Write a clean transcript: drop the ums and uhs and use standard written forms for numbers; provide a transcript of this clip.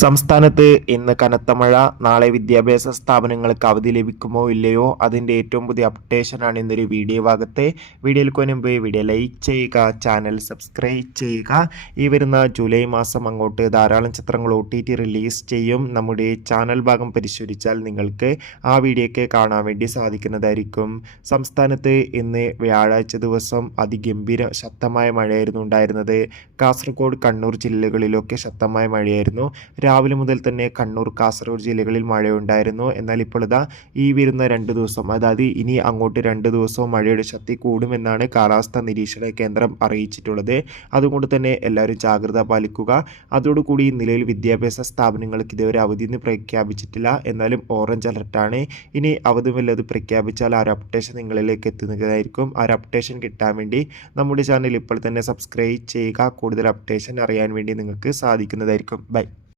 സംസ്ഥാനത്ത് ഇന്ന് കനത്ത മഴ. നാളെ വിദ്യാഭ്യാസ സ്ഥാപനങ്ങൾക്ക് അവധി ലഭിക്കുമോ ഇല്ലയോ, അതിൻ്റെ ഏറ്റവും പുതിയ അപ്ഡേഷനാണ് ഇന്നൊരു വീഡിയോ ഭാഗത്ത്. വീഡിയോയ്ക്ക് മുൻപ് വീഡിയോ ലൈക്ക് ചെയ്യുക, ചാനൽ സബ്സ്ക്രൈബ് ചെയ്യുക. ഈ വരുന്ന ജൂലൈ മാസം അങ്ങോട്ട് ധാരാളം ചിത്രങ്ങൾ OTT റിലീസ് ചെയ്യും. നമ്മുടെ ചാനൽ ഭാഗം പരിശോധിച്ചാൽ നിങ്ങൾക്ക് ആ വീഡിയോയ്ക്ക് കാണാൻ വേണ്ടി സാധിക്കുന്നതായിരിക്കും. സംസ്ഥാനത്ത് ഇന്ന് വ്യാഴാഴ്ച ദിവസം അതിഗംഭീര ശക്തമായ മഴയായിരുന്നു ഉണ്ടായിരുന്നത്. കാസർഗോഡ്, കണ്ണൂർ ജില്ലകളിലൊക്കെ ശക്തമായ മഴയായിരുന്നു. രാവിലെ മുതൽ തന്നെ കണ്ണൂർ, കാസർഗോഡ് ജില്ലകളിൽ മഴയുണ്ടായിരുന്നു. എന്നാൽ ഇപ്പോൾ ഈ വരുന്ന 2 ദിവസം, അതായത് ഇനി അങ്ങോട്ട് 2 ദിവസവും മഴയുടെ ശക്തി കൂടുമെന്നാണ് കാലാവസ്ഥാ നിരീക്ഷണ കേന്ദ്രം അറിയിച്ചിട്ടുള്ളത്. അതുകൊണ്ട് തന്നെ എല്ലാവരും ജാഗ്രത പാലിക്കുക. അതോടുകൂടി നിലവിൽ വിദ്യാഭ്യാസ സ്ഥാപനങ്ങൾക്ക് ഇതുവരെ അവധിയൊന്നും പ്രഖ്യാപിച്ചിട്ടില്ല. എന്നാലും ഓറഞ്ച് അലർട്ടാണ്. ഇനി അവധി വല്ലത് പ്രഖ്യാപിച്ചാൽ ആ ഒരു അപ്ഡേഷൻ നിങ്ങളിലേക്ക് എത്തുന്നതായിരിക്കും. ആ ഒരു അപ്ഡേഷൻ കിട്ടാൻ വേണ്ടി നമ്മുടെ ചാനൽ ഇപ്പോൾ തന്നെ സബ്സ്ക്രൈബ് ചെയ്യുക. കൂടുതൽ അപ്ഡേഷൻ അറിയാൻ വേണ്ടി നിങ്ങൾക്ക് സാധിക്കുന്നതായിരിക്കും. ബൈ.